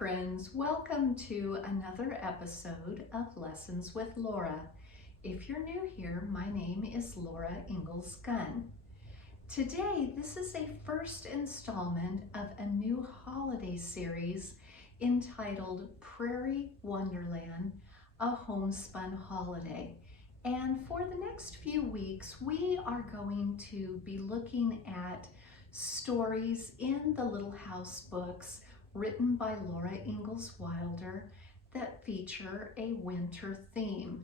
friends, welcome to another episode of Lessons with Laura. If you're new here, my name is Laura Ingalls Gunn. Today, this is a first installment of a new holiday series entitled Prairie Wonderland, a Homespun Holiday. And for the next few weeks, we are going to be looking at stories in the Little House books written by Laura Ingalls Wilder that feature a winter theme.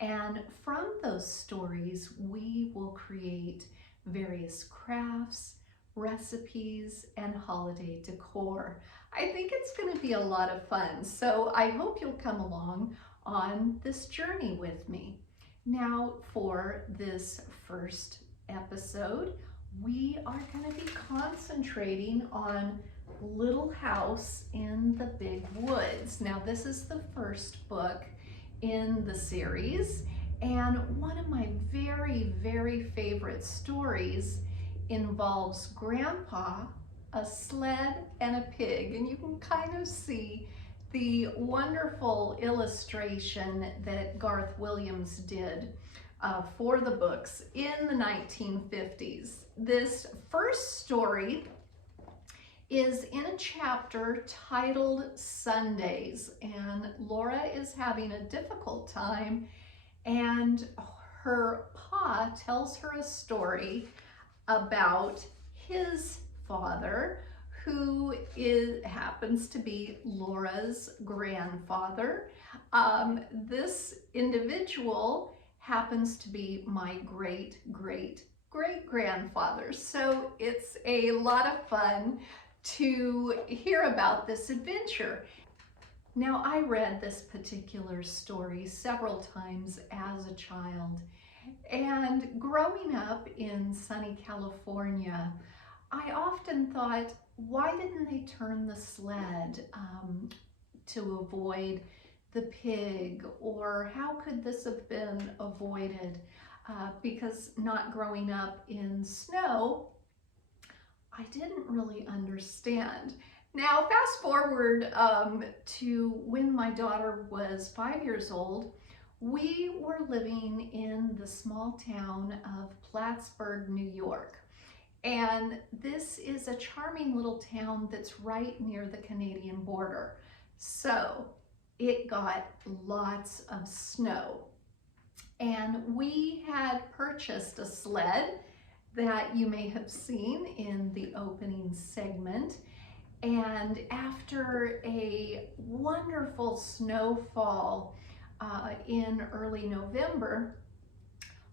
And from those stories, we will create various crafts, recipes, and holiday decor. I think it's going to be a lot of fun, so I hope you'll come along on this journey with me. Now, for this first episode, we are going to be concentrating on Little House in the Big Woods. Now, this is the first book in the series, and one of my very, very favorite stories involves Grandpa, a sled, and a pig. And you can kind of see the wonderful illustration that Garth Williams did for the books in the 1950s. This first story is in a chapter titled Sundays, and Laura is having a difficult time, and her pa tells her a story about his father, who happens to be Laura's grandfather. This individual happens to be my great-great-great-grandfather. So it's a lot of fun to hear about this adventure. Now, I read this particular story several times as a child, and growing up in sunny California, I often thought, why didn't they turn the sled to avoid the pig, or how could this have been avoided? Because not growing up in snow, I didn't really understand. Now, fast forward to when my daughter was 5 years old, we were living in the small town of Plattsburgh, New York. And this is a charming little town that's right near the Canadian border. So it got lots of snow. And we had purchased a sled that you may have seen in the opening segment. And after a wonderful snowfall in early November,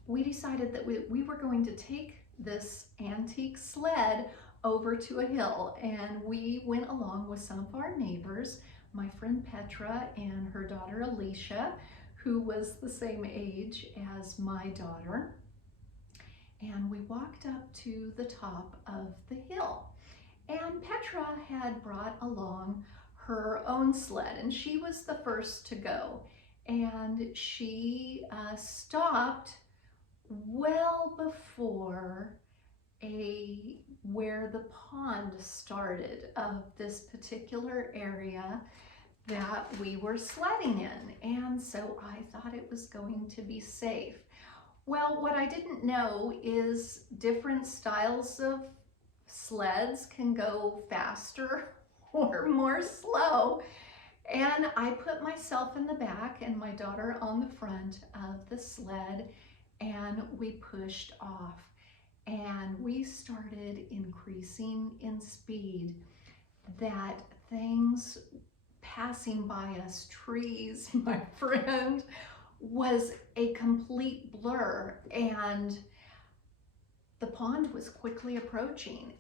we decided that we were going to take this antique sled over to a hill, and we went along with some of our neighbors, my friend Petra and her daughter Alicia, who was the same age as my daughter. And we walked up to the top of the hill. And Petra had brought along her own sled, and she was the first to go. And she stopped well before where the pond started of this particular area that we were sledding in. And so I thought it was going to be safe. Well, what I didn't know is different styles of sleds can go faster or more slow. And I put myself in the back and my daughter on the front of the sled, and we pushed off. And we started increasing in speed, that things passing by us, trees, my friend, was a complete blur, and the pond was quickly approaching.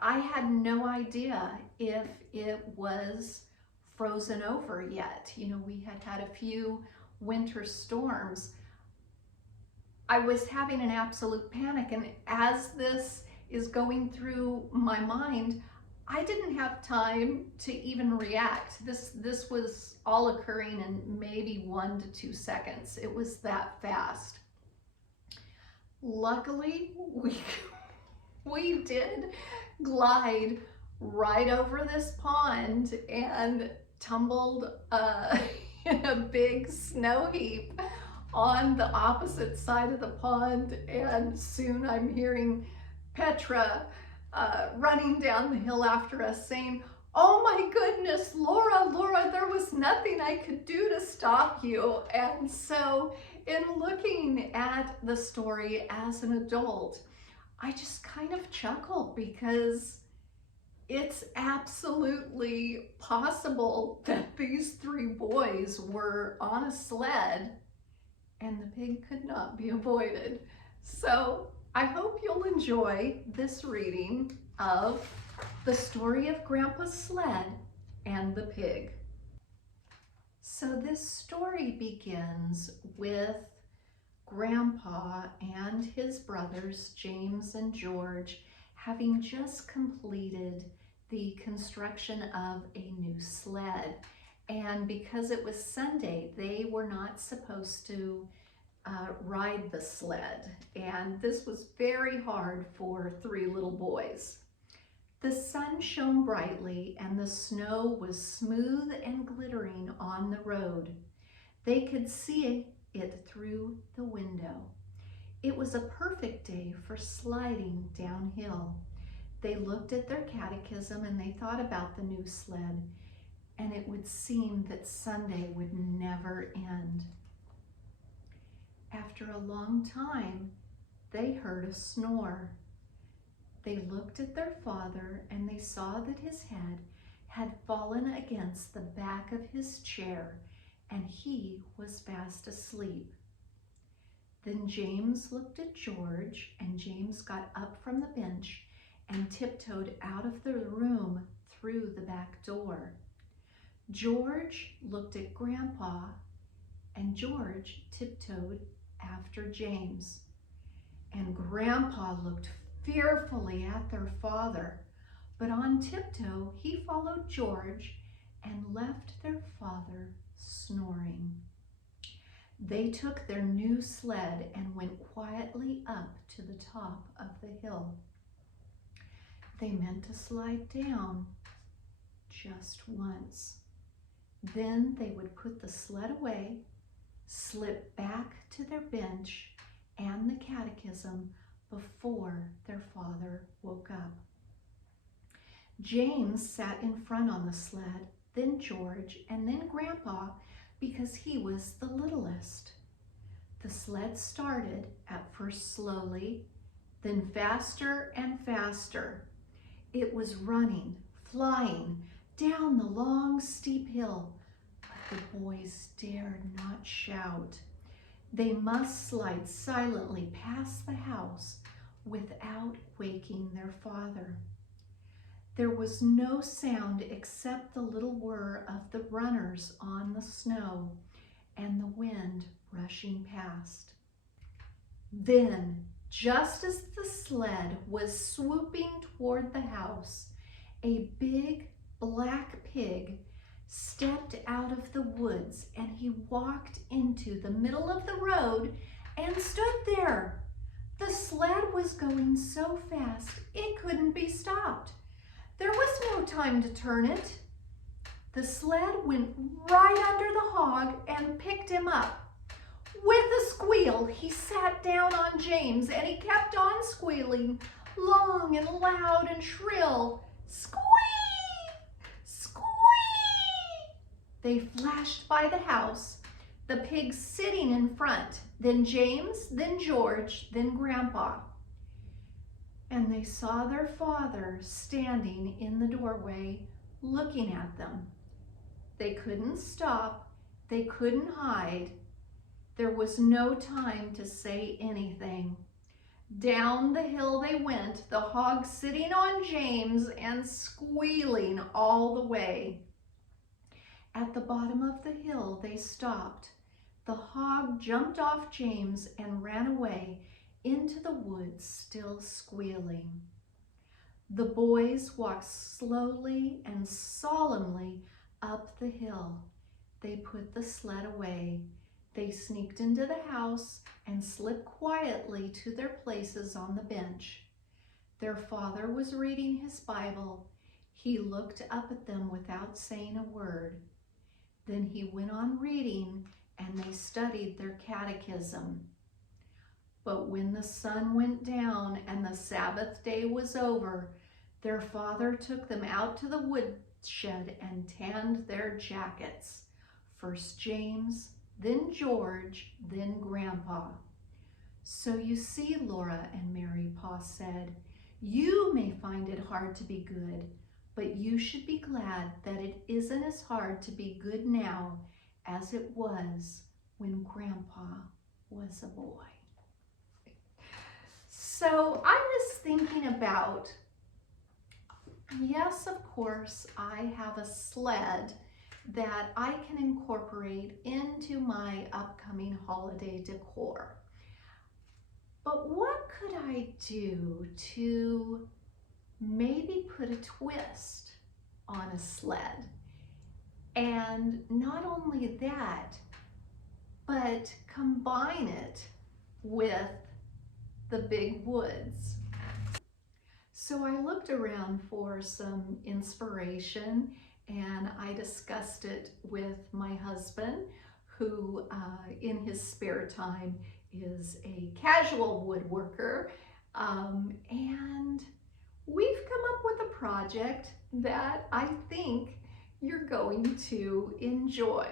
I had no idea if it was frozen over yet. You know, we had had a few winter storms. I was having an absolute panic, and as this is going through my mind, I didn't have time to even react. This was all occurring in maybe 1 to 2 seconds. It was that fast. Luckily, we did glide right over this pond and tumbled in a big snow heap on the opposite side of the pond, and soon I'm hearing Petra running down the hill after us saying, "Oh my goodness, Laura, Laura, there was nothing I could do to stop you." And so in looking at the story as an adult, I just kind of chuckle because it's absolutely possible that these three boys were on a sled and the pig could not be avoided. So I hope you'll enjoy this reading of the story of Grandpa's sled and the pig. So this story begins with Grandpa and his brothers, James and George, having just completed the construction of a new sled. And because it was Sunday, they were not supposed to ride the sled. And this was very hard for three little boys. The sun shone brightly and the snow was smooth and glittering on the road. They could see it through the window. It was a perfect day for sliding downhill. They looked at their catechism and they thought about the new sled, and it would seem that Sunday would never end. After a long time, they heard a snore. They looked at their father and they saw that his head had fallen against the back of his chair and he was fast asleep. Then James looked at George, and James got up from the bench and tiptoed out of the room through the back door. George looked at Grandpa, and George tiptoed after James. And Grandpa looked fearfully at their father, but on tiptoe he followed George and left their father snoring. They took their new sled and went quietly up to the top of the hill. They meant to slide down just once. Then they would put the sled away, slip back to their bench and the catechism before their father woke up. James sat in front on the sled, then George, and then Grandpa, because he was the littlest. The sled started, at first slowly, then faster and faster. It was running, flying, down the long, steep hill, but the boys dared not shout. They must slide silently past the house without waking their father. There was no sound except the little whir of the runners on the snow and the wind rushing past. Then, just as the sled was swooping toward the house, a big black pig stepped out of the woods and he walked into the middle of the road and stood there. The sled was going so fast it couldn't be stopped. There was no time to turn it. The sled went right under the hog and picked him up. With a squeal, he sat down on James and he kept on squealing, long and loud and shrill. Squeak! Squeak! They flashed by the house, the pig sitting in front, then James, then George, then Grandpa. And they saw their father standing in the doorway looking at them. They couldn't stop, they couldn't hide. There was no time to say anything. Down the hill they went, the hog sitting on James and squealing all the way. At the bottom of the hill they stopped. The hog jumped off James and ran away into the woods, still squealing. The boys walked slowly and solemnly up the hill. They put the sled away. They sneaked into the house and slipped quietly to their places on the bench. Their father was reading his Bible. He looked up at them without saying a word. Then he went on reading, and they studied their catechism. But when the sun went down and the Sabbath day was over, their father took them out to the woodshed and tanned their jackets. First James, then George, then Grandpa. So you see, Laura and Mary, Pa said, you may find it hard to be good, but you should be glad that it isn't as hard to be good now as it was when Grandpa was a boy. So I was thinking about, yes, of course, I have a sled that I can incorporate into my upcoming holiday decor. But what could I do to maybe put a twist on a sled? And not only that, but combine it with the big woods. So I looked around for some inspiration, and I discussed it with my husband, who in his spare time is a casual woodworker, and we've come up with a project that I think you're going to enjoy.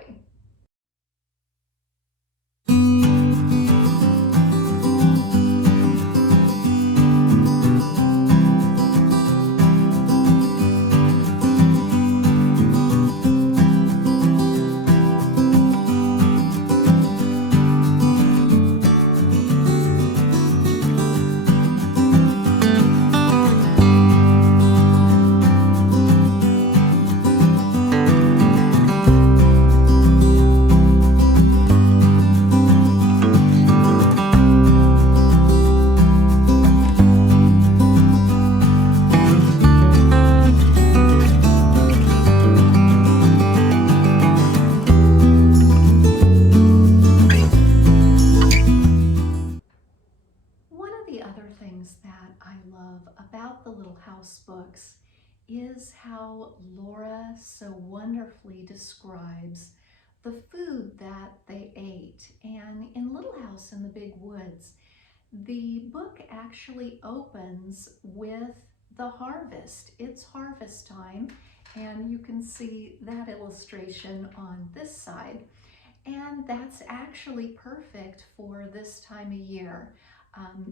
That I love about the Little House books is how Laura so wonderfully describes the food that they ate. And in Little House in the Big Woods, the book actually opens with the harvest. It's harvest time, and you can see that illustration on this side. And that's actually perfect for this time of year.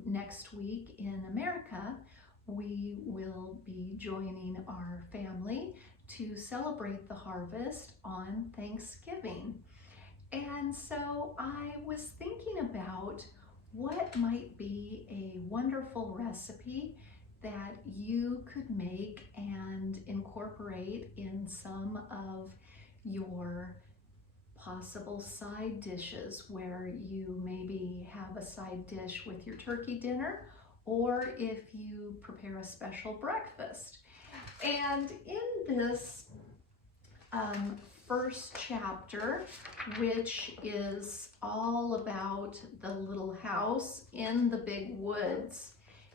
Next week in America, we will be joining our family to celebrate the harvest on Thanksgiving. And so I was thinking about what might be a wonderful recipe that you could make and incorporate in some of your possible side dishes, where you maybe have a side dish with your turkey dinner, or if you prepare a special breakfast. And in this first chapter, which is all about the little house in the big woods,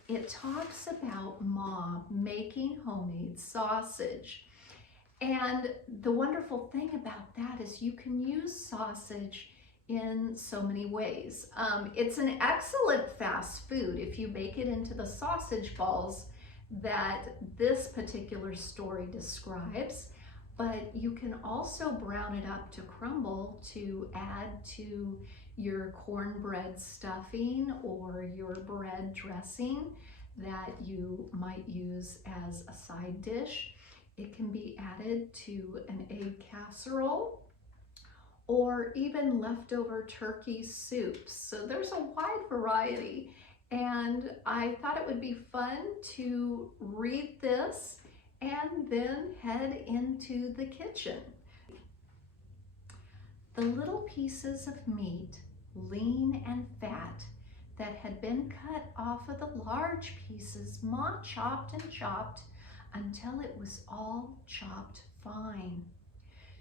it talks about Mom making homemade sausage. And the wonderful thing about that is you can use sausage in so many ways. It's an excellent fast food if you make it into the sausage balls that this particular story describes, but you can also brown it up to crumble to add to your cornbread stuffing or your bread dressing that you might use as a side dish. It can be added to an egg casserole or even leftover turkey soups. So there's a wide variety, and I thought it would be fun to read this and then head into the kitchen. The little pieces of meat, lean and fat, that had been cut off of the large pieces, Ma chopped and chopped until it was all chopped fine.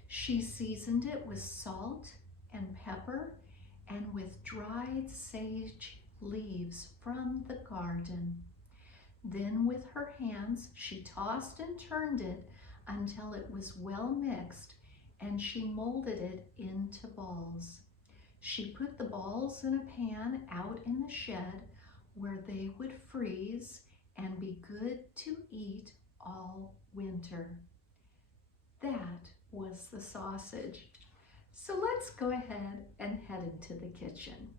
She seasoned it with salt and pepper and with dried sage leaves from the garden. Then with her hands, she tossed and turned it until it was well mixed, and she molded it into balls. She put the balls in a pan out in the shed where they would freeze and be good to eat all winter. That was the sausage. So let's go ahead and head into the kitchen.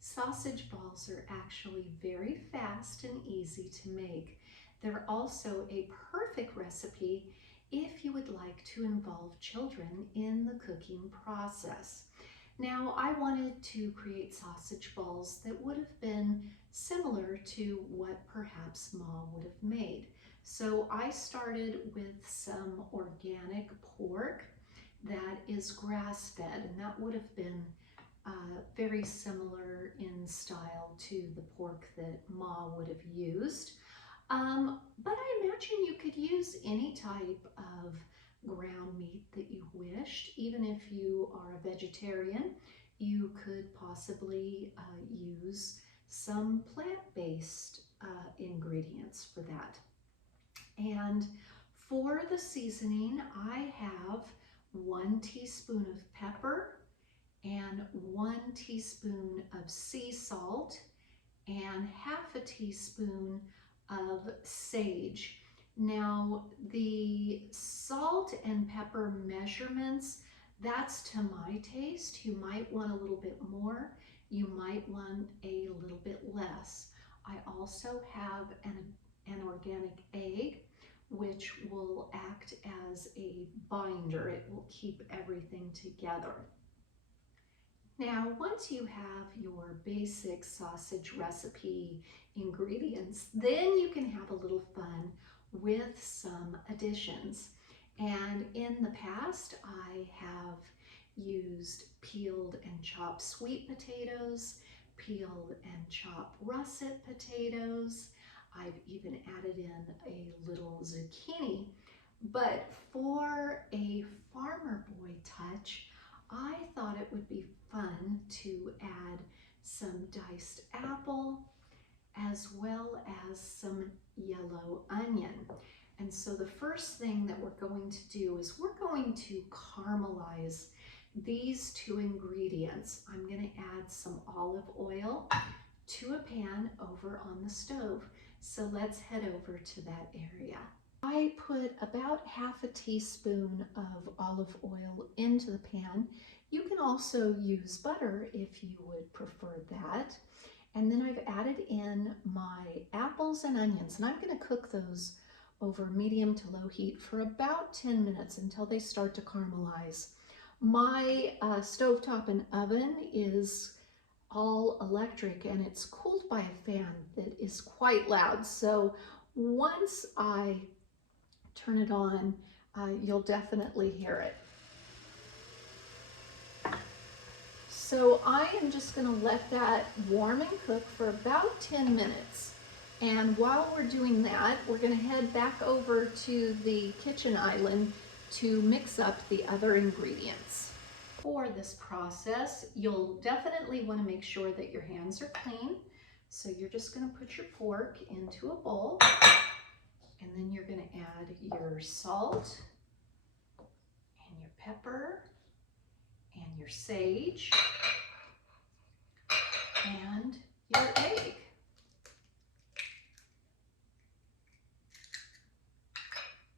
Sausage balls are actually very fast and easy to make. They're also a perfect recipe if you would like to involve children in the cooking process. Now, I wanted to create sausage balls that would have been similar to what perhaps Ma would have made. So I started with some organic pork that is grass-fed, and that would have been very similar in style to the pork that Ma would have used. But I imagine you could use any type of ground meat that you wished. Even if you are a vegetarian, you could possibly use some plant-based ingredients for that. And for the seasoning, I have 1 teaspoon of pepper and 1 teaspoon of sea salt and half a teaspoon of sage. Now, the salt and pepper measurements, that's to my taste. You might want a little bit more. You might want a little bit less. I also have an organic egg, which will act as a binder. It will keep everything together. Now, once you have your basic sausage recipe ingredients, then you can have a little fun with some additions. And in the past, I have used peeled and chopped sweet potatoes, peeled and chopped russet potatoes. I've even added in a little zucchini. But for a farmer boy touch, I thought it would be fun to add some diced apple as well as some yellow onion. And so the first thing that we're going to do is we're going to caramelize these 2 ingredients. I'm going to add some olive oil to a pan over on the stove. So let's head over to that area. I put about half a teaspoon of olive oil into the pan. You can also use butter if you would prefer that. And then I've added in my apples and onions, and I'm going to cook those over medium to low heat for about 10 minutes until they start to caramelize. My stovetop and oven is all electric, and it's cooled by a fan that is quite loud. So once I turn it on, you'll definitely hear it. So I am just going to let that warm and cook for about 10 minutes. And while we're doing that, we're going to head back over to the kitchen island to mix up the other ingredients. For this process, you'll definitely want to make sure that your hands are clean. So you're just going to put your pork into a bowl, and then you're going to add your salt and your pepper and your sage and your egg.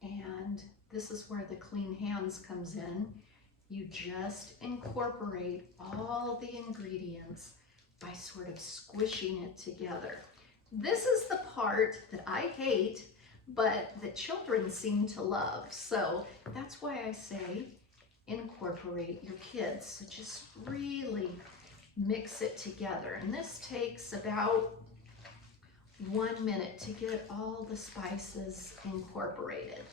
And this is where the clean hands comes in. You just incorporate all the ingredients by sort of squishing it together. This is the part that I hate, but the children seem to love. So that's why I say incorporate your kids. So just really mix it together. And this takes about 1 minute to get all the spices incorporated.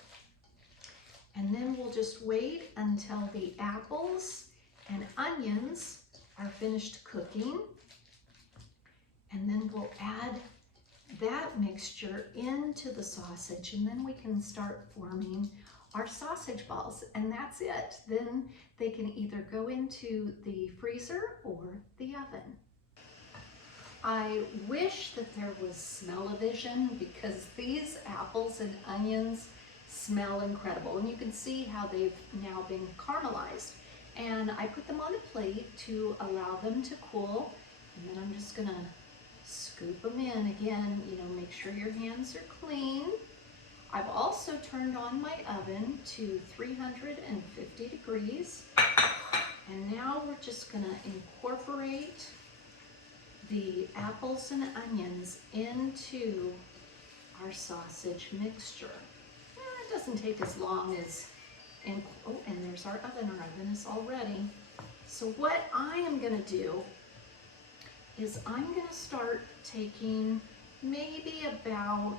And then we'll just wait until the apples and onions are finished cooking. And then we'll add that mixture into the sausage, and then we can start forming our sausage balls, and that's it. Then they can either go into the freezer or the oven. I wish that there was smell-o-vision because these apples and onions smell incredible. And you can see how they've now been caramelized. And I put them on a plate to allow them to cool. And then I'm just gonna scoop them in. Again, you know, make sure your hands are clean. I've also turned on my oven to 350 degrees. And now we're just gonna incorporate the apples and onions into our sausage mixture. It doesn't take as long as, oh, and there's our oven. Our oven is all ready. So what I am gonna do is I'm gonna start taking maybe about,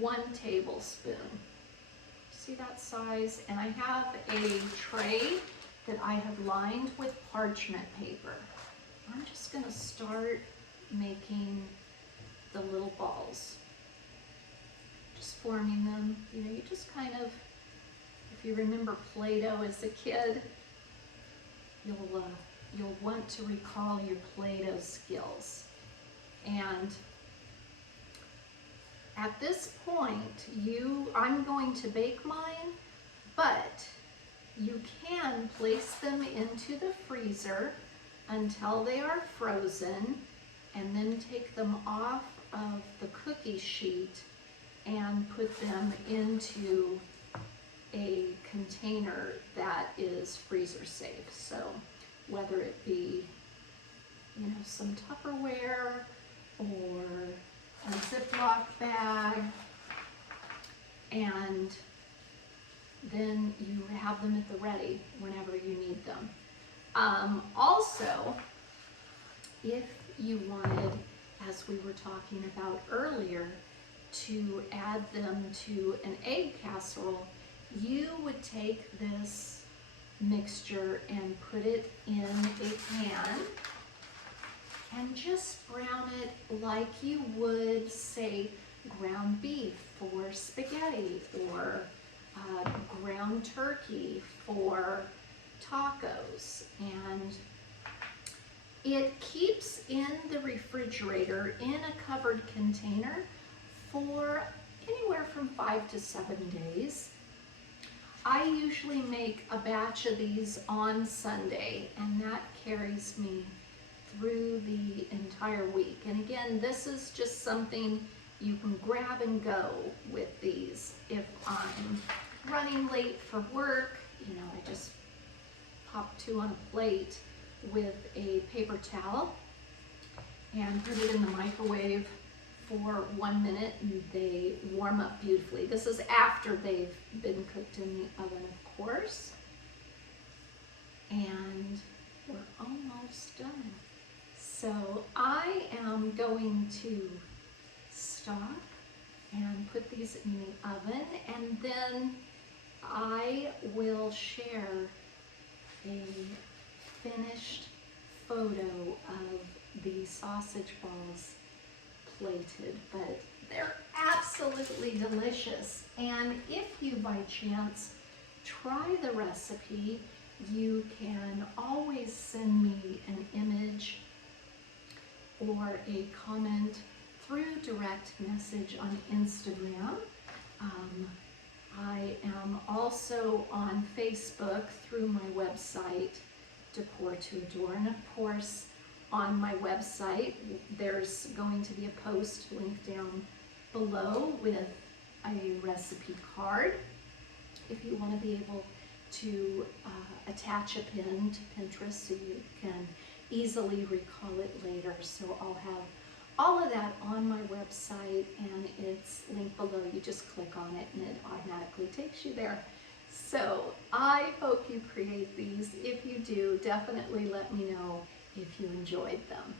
1 tablespoon. See that size? And I have a tray that I have lined with parchment paper. I'm just gonna start making the little balls. Just forming them. You know, you just kind of, if you remember Play-Doh as a kid, you'll want to recall your Play-Doh skills. And at this point, I'm going to bake mine, but you can place them into the freezer until they are frozen and then take them off of the cookie sheet and put them into a container that is freezer safe. So whether it be, you know, some Tupperware or a Ziploc bag, and then you have them at the ready whenever you need them. Also, if you wanted, as we were talking about earlier, to add them to an egg casserole, you would take this mixture and put it in a pan and just brown it like you would, say, ground beef for spaghetti or ground turkey for tacos. And it keeps in the refrigerator in a covered container for anywhere from 5 to 7 days. I usually make a batch of these on Sunday, and that carries me through the entire week. And again, this is just something you can grab and go with these. If I'm running late for work, you know, I just pop 2 on a plate with a paper towel and put it in the microwave for 1 minute, and they warm up beautifully. This is after they've been cooked in the oven, of course. And we're almost done. So I am going to stop and put these in the oven, and then I will share a finished photo of the sausage balls plated, but they're absolutely delicious. And if you by chance try the recipe, you can always send me an image or a comment through direct message on Instagram. I am also on Facebook through my website, Decor to Adore, and of course on my website there's going to be a post linked down below with a recipe card if you want to be able to attach a pin to Pinterest so you can easily recall it later. So I'll have all of that on my website, and it's linked below. You just click on it and it automatically takes you there. So I hope you create these. If you do, definitely let me know if you enjoyed them.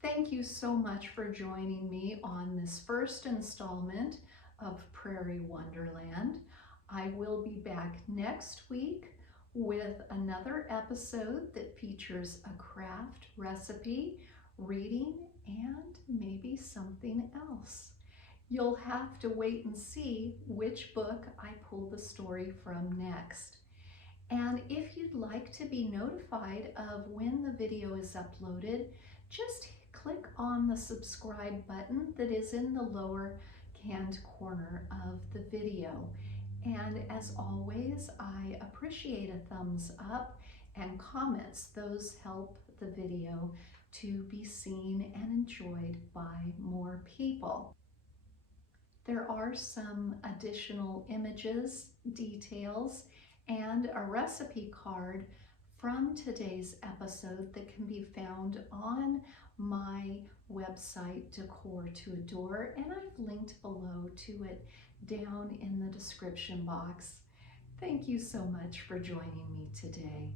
Thank you so much for joining me on this first installment of Prairie Wonderland. I will be back next week with another episode that features a craft recipe, reading, and maybe something else. You'll have to wait and see which book I pull the story from next. And if you'd like to be notified of when the video is uploaded, just click on the subscribe button that is in the lower hand corner of the video. And as always, I appreciate a thumbs up and comments. Those help the video to be seen and enjoyed by more people. There are some additional images, details, and a recipe card from today's episode that can be found on my website, Decor to Adore, and I've linked below to it down in the description box. Thank you so much for joining me today.